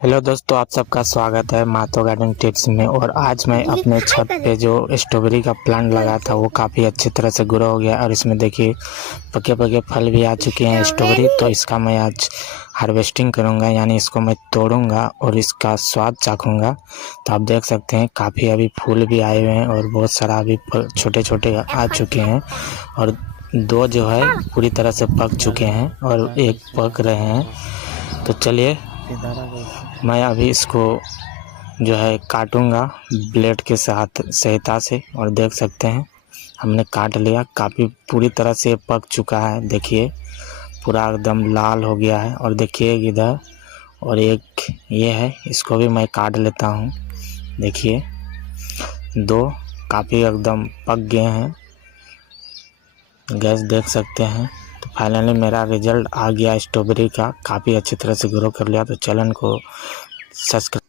Hello दोस्तों, आप सबका स्वागत है मातो गार्डन टिप्स में। और आज मैं अपने छत पे जो स्ट्रॉबेरी का प्लांट लगा था वो काफ़ी अच्छी तरह से ग्रो हो गया। और इसमें देखिए पके पके फल भी आ चुके हैं स्ट्रॉबेरी। तो इसका मैं आज हार्वेस्टिंग करूंगा, यानी इसको मैं तोड़ूंगा और इसका स्वाद चाखूंगा। तो आप देख सकते हैं काफ़ी अभी फूल भी आए हुए हैं और बहुत सारा अभी छोटे छोटे आ चुके हैं। और दो जो है पूरी तरह से पक चुके हैं और एक पक रहे हैं। तो चलिए मैं अभी इसको जो है काटूंगा ब्लेड के साथ सहायता से। और देख सकते हैं हमने काट लिया, काफ़ी पूरी तरह से पक चुका है। देखिए पूरा एकदम लाल हो गया है। और देखिए इधर और एक ये है, इसको भी मैं काट लेता हूँ। देखिए दो काफ़ी एकदम पक गए हैं, गैस देख सकते हैं। तो फाइनली मेरा रिजल्ट आ गया स्ट्रॉबेरी का, काफ़ी अच्छी तरह से ग्रो कर लिया। तो चैनल को सब्सक्राइब